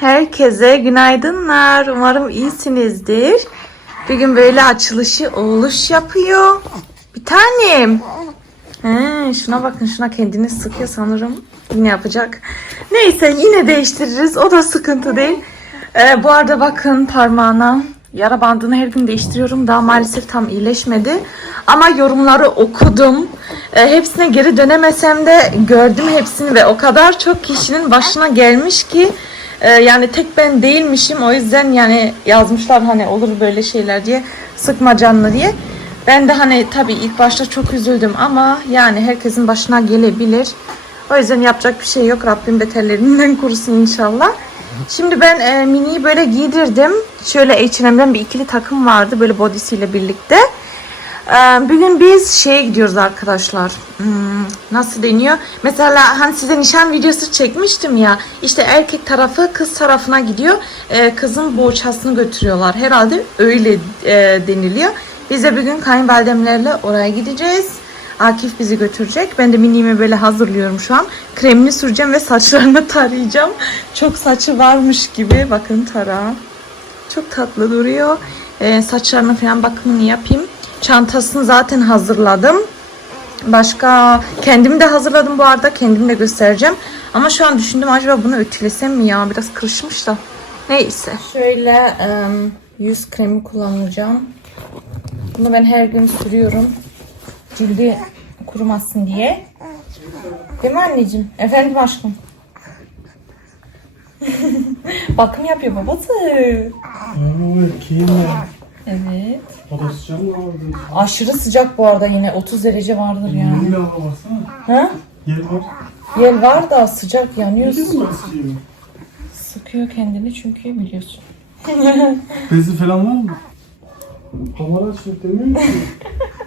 Herkese günaydınlar. Umarım iyisinizdir. Bugün böyle açılışı oğluş yapıyor. Bir tanem. He, şuna bakın şuna kendini sıkıyor sanırım. Yine yapacak. Neyse yine değiştiririz. O da sıkıntı değil. Ee, bu arada bakın parmağına yara bandını her gün değiştiriyorum. Daha maalesef tam iyileşmedi. Ama yorumları okudum. Ee, hepsine geri dönemesem de gördüm hepsini ve o kadar çok kişinin başına gelmiş ki e, yani tek ben değilmişim. O yüzden yani yazmışlar hani olur böyle şeyler diye sıkma canını diye. Ben de hani tabii ilk başta çok üzüldüm ama yani herkesin başına gelebilir. O yüzden yapacak bir şey yok. Rabbim beterlerinden korusun inşallah. Şimdi ben e, miniyi böyle giydirdim. Şöyle H&M'den bir ikili takım vardı böyle bodisiyle birlikte. E, bugün biz şeye gidiyoruz arkadaşlar. Hmm, nasıl deniyor? Mesela hani size nişan videosu çekmiştim ya. İşte erkek tarafı kız tarafına gidiyor. E, kızın boğaçasını götürüyorlar. Herhalde öyle e, deniliyor. Biz de bugün kayınvalidemlerle oraya gideceğiz. Akif bizi götürecek. Ben de minimi böyle hazırlıyorum şu an. Kremini süreceğim ve saçlarını tarayacağım. Çok saçı varmış gibi. Bakın tara. Çok tatlı duruyor. Ee, saçlarını falan bakımını yapayım. Çantasını zaten hazırladım. Başka kendimi de hazırladım bu arada. Kendimi de göstereceğim. Ama şu an düşündüm acaba bunu ütülesem mi ya? Biraz kırışmış da. Neyse. Şöyle em, yüz kremi kullanacağım. Bunu ben her gün sürüyorum. Cildi kurumasın diye. Değil mi anneciğim? Efendim aşkım. Bakım yapıyor babası. Kim ya? Evet. Hava sıcak mı vardı? Aşırı sıcak bu arada yine 30 derece vardır yani. Bir hava baksana. Ha? Yer var. Yel var da sıcak yanıyorsun. Biliyor musun ısıyı? Sıkıyor kendini çünkü biliyorsun. Bezi falan var mı? Havalar açıyor demiyor musun?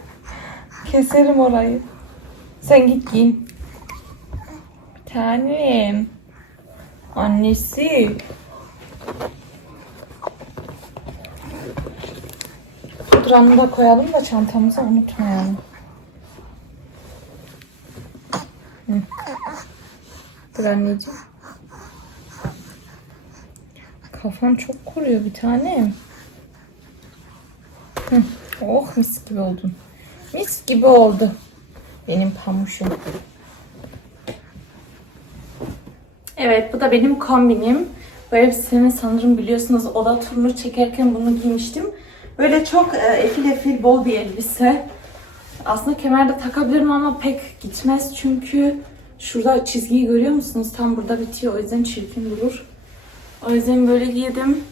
Keserim orayı. Sen git giyin. Bir tanem. Annesi. Pudranı da koyalım da çantamıza unutmayalım. Dur anneciğim. Kafam çok kuruyor bir tanem. Hı. Oh mis gibi oldun. Mis gibi oldu. Benim pamuşum. Evet bu da benim kombinim. Bu elbisenin sanırım biliyorsunuz oda turunu çekerken bunu giymiştim. Böyle çok e, efil efil bol bir elbise. Aslında kemer de takabilirim ama pek gitmez çünkü şurada çizgiyi görüyor musunuz? Tam burada bitiyor o yüzden çirkin durur. O yüzden böyle giydim.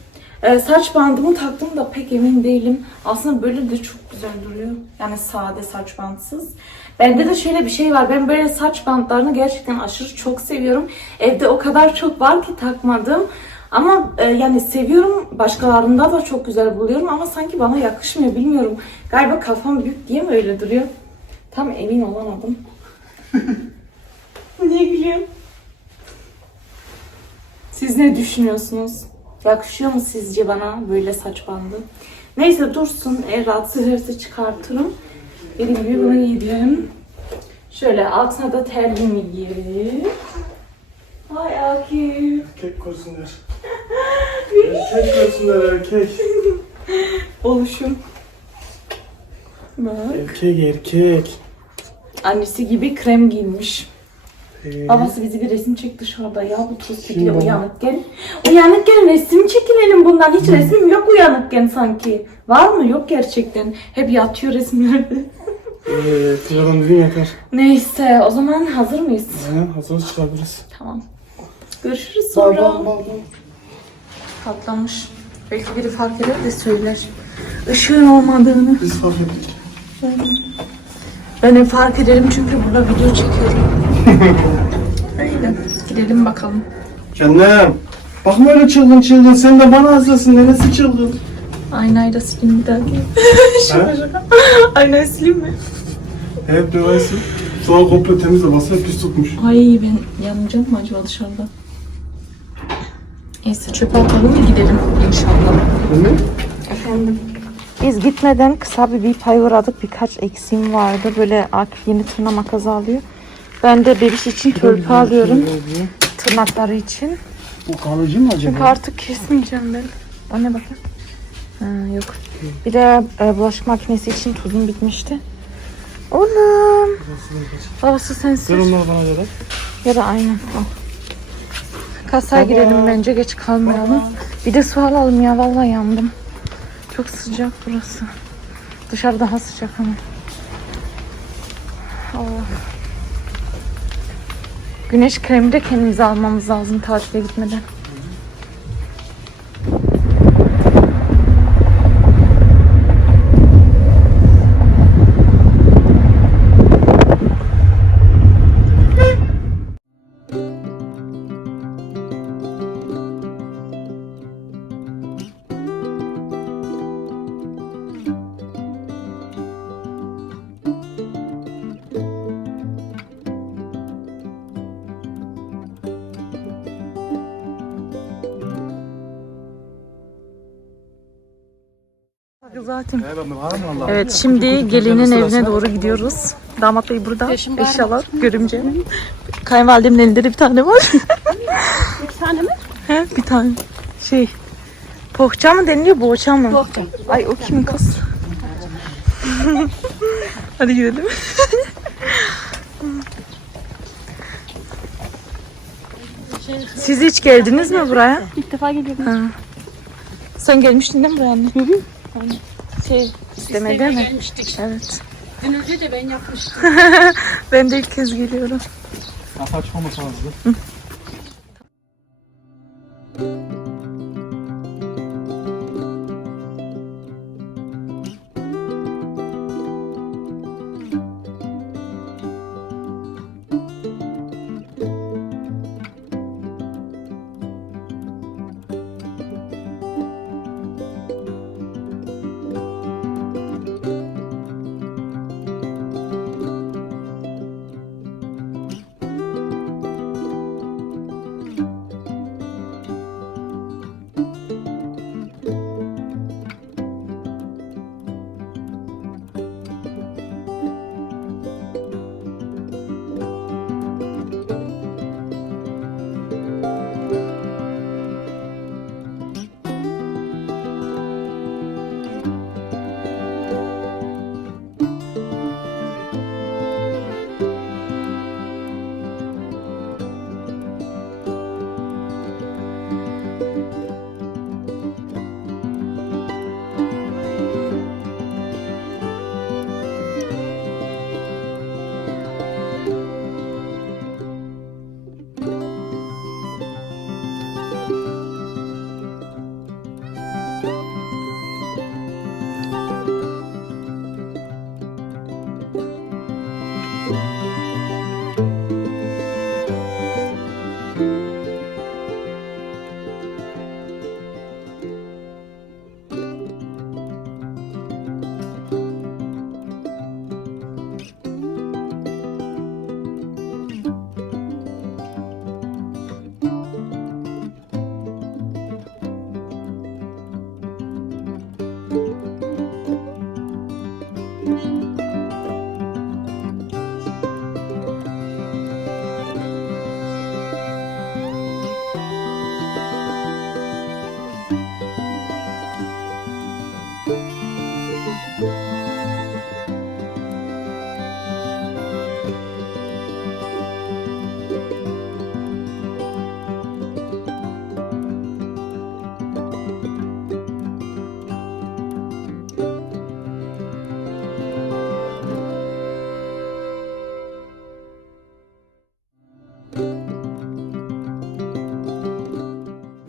Ee, saç bandımı taktım da pek emin değilim. Aslında böyle de çok güzel duruyor. Yani sade saç bantsız. Bende de şöyle bir şey var. Ben böyle saç bantlarını gerçekten aşırı çok seviyorum. Evde o kadar çok var ki takmadım. Ama e, yani seviyorum. Başkalarında da çok güzel buluyorum ama sanki bana yakışmıyor bilmiyorum. Galiba kafam büyük diye mi öyle duruyor? Tam emin olamadım. Niye gülüyorsun? Siz ne düşünüyorsunuz? Yakışıyor mu sizce bana böyle saç bandı? Neyse dursun. Eğer rahatsız ederse çıkartırım. Dediğim gibi bunu giydim. Şöyle altına da terliğimi giyelim. Ay Akif. Erkek korusunlar. Erkek korusunlar erkek. Oluşum. Bak. Erkek erkek. Annesi gibi krem giymiş. Ee, Babası bizi bir resim çek dışarıda ya bu tuz Kim gibi baba? uyanıkken. Uyanıkken resim çekilelim bundan. Hiç resmim yok uyanıkken sanki. Var mı? Yok gerçekten. Hep yatıyor resimlerde. Evet, sıradan dediğin yeter. Neyse o zaman hazır mıyız? He, hazır çıkabiliriz. Tamam. Görüşürüz Bal sonra. bal bal bal. Patlamış. Belki biri fark eder de söyler. Işığın olmadığını. Biz fark ettik. Ben hep fark ederim çünkü burada video çekiyorum. Öyle. Gidelim bakalım. Canım. Bakma öyle çılgın çılgın. Sen de bana hazırsın. Neresi çılgın? Aynayı da sileyim bir daha. şaka şaka. Aynayı sileyim mi? Hep dövesi. Şu an komple temizle. Basına pis tutmuş. Ay ben yanacak mı acaba dışarıda? Neyse çöpe atalım da gidelim inşallah. Değil mi? Efendim. Biz gitmeden kısa bir bir pay uğradık. Birkaç eksiğim vardı. Böyle Akif yeni tırna makası alıyor. Ben de bebiş için törpü alıyorum. Tırnakları için. Bu kalıcı mı Çünkü acaba? artık kesmeyeceğim ben. O ne bakın? Ha, yok. Bir de e, bulaşık makinesi için tuzum bitmişti. Oğlum. Babası Ver sensin. onları bana ver. Ya da aynen. Al. Kasaya girelim bence geç kalmayalım. Bir de su alalım ya vallahi yandım. Çok sıcak burası. Dışarı daha sıcak ama. Allah. Güneş kremi de kendimize almamız lazım tatile gitmeden. Zaten. Evet şimdi gelinin evine doğru gidiyoruz. Damat bey burada. Eşyalar görümce. Kayınvalidemin elinde de bir tane var. Bir tane mi? He, bir tane. Şey. Poğaça mı deniliyor boğaça mı? Poğaça. Ay o kim kız? Hadi gidelim. Siz hiç geldiniz mi buraya? İlk defa geliyorum. Ha. Sen gelmiştin değil mi buraya anne? Hı hı. Şey istemeye değil mi? gelmiştik. Evet. Dün önce de ben yapmıştım. Ben de ilk kez geliyorum. Kapı açmaması lazım.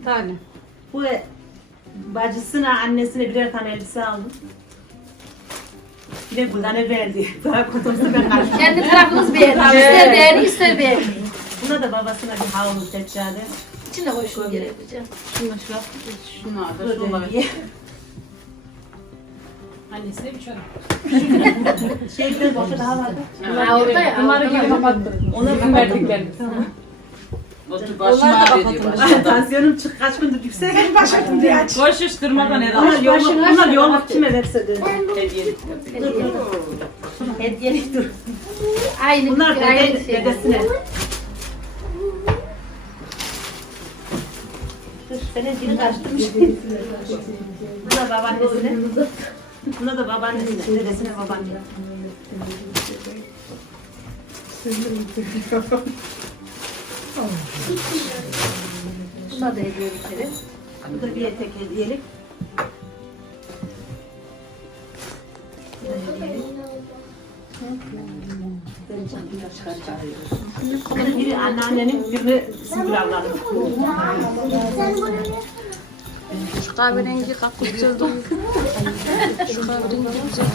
Tane. Bu bacısına, annesine birer tane elbise aldım. Bir de Güldan'a verdi. Daha kutumsu ben karşı. Kendi tarafınız beğenin. İster beğenin ister beğenmeyin. Buna da babasına bir havlu seccade. İçine koy şunu yere yapacağım. Şunu şurası, şunu şunu al. diye. Annesine bir çorap. Şey bir boşa daha vardı. Ha orada ya. Bunları orada gibi var. kapattım. Onları Sizin verdikleriniz. Onlar Otur da başına ağrıyor kapatılmış. başına. Tansiyonum çık kaç gündür yüksek. Benim başım diye aç. İş durmadan Bunlar herhalde. yolluk, bunlar yolluk kime verse de. Hediyelik. Hediyelik dur. Aynı Bunlar fikir, aynı dede, şey. dedesine. Senin dilini açtırmış. Bu da babaannesine. Buna da babaannesine. Dedesine babaannesine. Buna da hediye bir kere. Bu da bir etek hediyelik. Bunun biri anneannenin, birini ablanın. Şu kahverengi kaplıca Şu kahverengi güzel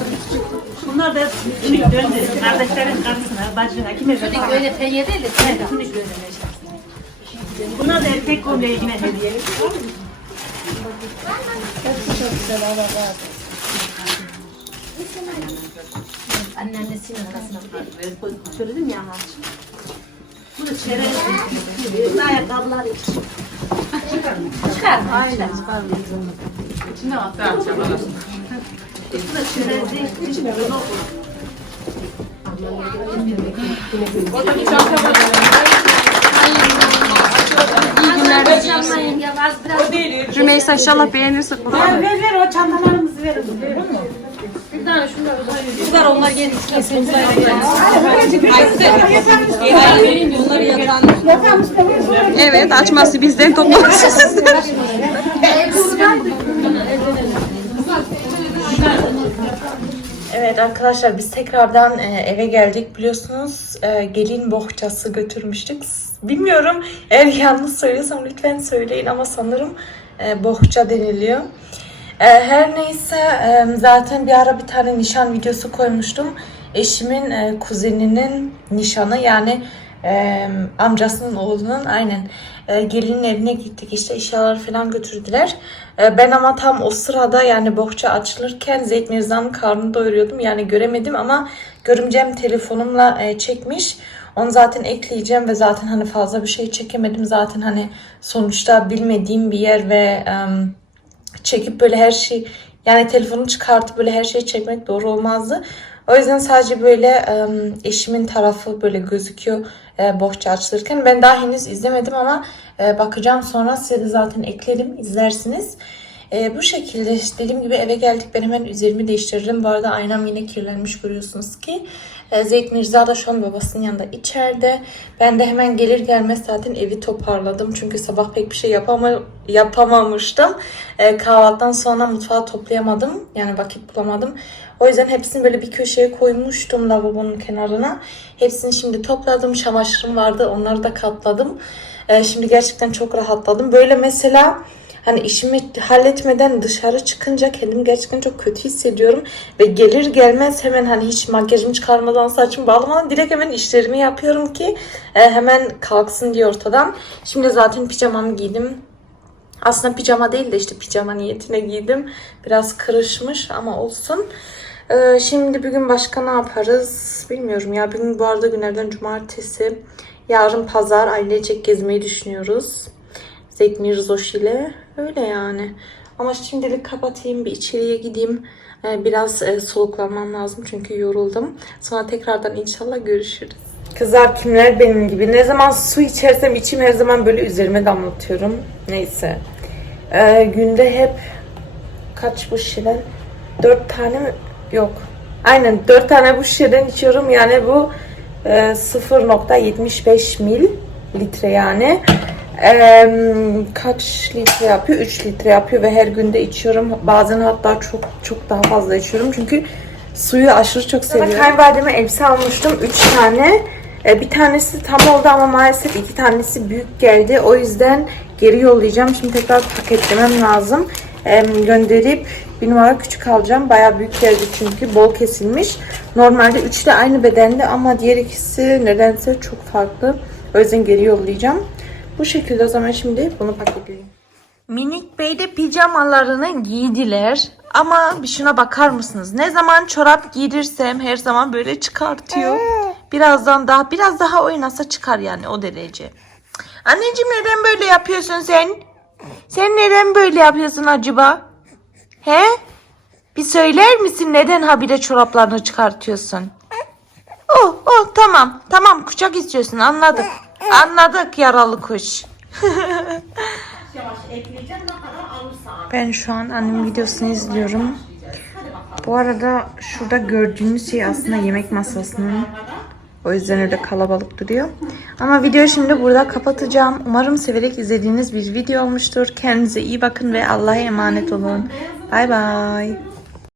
Bunlar da şimdi döndü. Kardeşlerin karısına, bacına, kime verir? böyle penye değil de şimdi döndü. Bunlar da erkek gömleği yine hediyelik. anneannesinin arasına koyuyor. Söyledim ya. Bu da çerez. Bu da ayakkabılar. Çıkar mı? Aynen. İçinde var. Ben açacağım. bana. Bu da çerez değil. Hiç böyle olmaz. Orada bir çanta var. Biraz. O değil. Rümeysa inşallah beğenirsin. Ver ver ver o çantalarımızı verin. Bir tane şunlar Kızlar onlar gelin. Kesin Evet açması bizden toplamışız. Evet arkadaşlar biz tekrardan e, eve geldik biliyorsunuz e, gelin bohçası götürmüştük. Bilmiyorum eğer yanlış söylüyorsam lütfen söyleyin ama sanırım e, bohça deniliyor. E, her neyse e, zaten bir ara bir tane nişan videosu koymuştum. Eşimin e, kuzeninin nişanı yani e, amcasının oğlunun aynen e, gelinin evine gittik işte eşyalar falan götürdüler. E, ben ama tam o sırada yani bohça açılırken Zeyt Mirza'nın karnını doyuruyordum yani göremedim ama görümcem telefonumla e, çekmiş. Onu zaten ekleyeceğim ve zaten hani fazla bir şey çekemedim zaten hani sonuçta bilmediğim bir yer ve em, çekip böyle her şey yani telefonu çıkartıp böyle her şeyi çekmek doğru olmazdı. O yüzden sadece böyle em, eşimin tarafı böyle gözüküyor e, bohça açılırken. Ben daha henüz izlemedim ama e, bakacağım sonra size de zaten eklerim izlersiniz. E, bu şekilde işte dediğim gibi eve geldik. Ben hemen üzerimi değiştirdim. Bu arada aynam yine kirlenmiş görüyorsunuz ki. E, Zeyt Mirza da şu an babasının yanında içeride. Ben de hemen gelir gelmez zaten evi toparladım. Çünkü sabah pek bir şey yapama, yapamamıştım. E, kahvaltıdan sonra mutfağı toplayamadım. Yani vakit bulamadım. O yüzden hepsini böyle bir köşeye koymuştum lavabonun kenarına. Hepsini şimdi topladım. Çamaşırım vardı. Onları da katladım. E, şimdi gerçekten çok rahatladım. Böyle mesela hani işimi halletmeden dışarı çıkınca kendimi gerçekten çok kötü hissediyorum. Ve gelir gelmez hemen hani hiç makyajımı çıkarmadan saçımı bağlamadan direkt hemen işlerimi yapıyorum ki e, hemen kalksın diye ortadan. Şimdi zaten pijamamı giydim. Aslında pijama değil de işte pijama niyetine giydim. Biraz kırışmış ama olsun. Ee, şimdi bugün başka ne yaparız bilmiyorum ya. Bugün bu arada günlerden cumartesi. Yarın pazar ailecek gezmeyi düşünüyoruz. Zeyt Mirzoş ile. Öyle yani. Ama şimdilik kapatayım bir içeriye gideyim. Ee, biraz e, soluklanmam lazım çünkü yoruldum. Sonra tekrardan inşallah görüşürüz. Kızlar kimler benim gibi? Ne zaman su içersem içim her zaman böyle üzerime damlatıyorum. Neyse. Ee, günde hep kaç bu şişeden? Dört tane mi? Yok. Aynen dört tane bu şişeden içiyorum. Yani bu e, 0.75 mil litre yani. Ee, kaç litre yapıyor? 3 litre yapıyor ve her günde içiyorum. Bazen hatta çok çok daha fazla içiyorum. Çünkü suyu aşırı çok seviyorum. Kayınvalideme elbise almıştım. 3 tane. Ee, bir tanesi tam oldu ama maalesef iki tanesi büyük geldi. O yüzden geri yollayacağım. Şimdi tekrar paketlemem lazım. Ee, gönderip bir numara küçük alacağım. Baya büyük geldi çünkü bol kesilmiş. Normalde üçü de aynı bedende ama diğer ikisi nedense çok farklı. O yüzden geri yollayacağım. Bu şekilde o zaman şimdi bunu paketleyeyim. Minik Bey de pijamalarını giydiler. Ama bir şuna bakar mısınız? Ne zaman çorap giydirirsem her zaman böyle çıkartıyor. Birazdan daha biraz daha oynasa çıkar yani o derece. Anneciğim neden böyle yapıyorsun sen? Sen neden böyle yapıyorsun acaba? He? Bir söyler misin neden habire çoraplarını çıkartıyorsun? Oh oh tamam tamam kucak istiyorsun anladık. Anladık yaralı kuş. yavaş ekleyeceğim. Ne kadar alırsa al. Ben şu an annemin videosunu izliyorum. Bu arada şurada gördüğünüz şey aslında yemek masasının. O yüzden öyle kalabalık duruyor. Ama videoyu şimdi burada kapatacağım. Umarım severek izlediğiniz bir video olmuştur. Kendinize iyi bakın ve Allah'a emanet olun. Bay bay.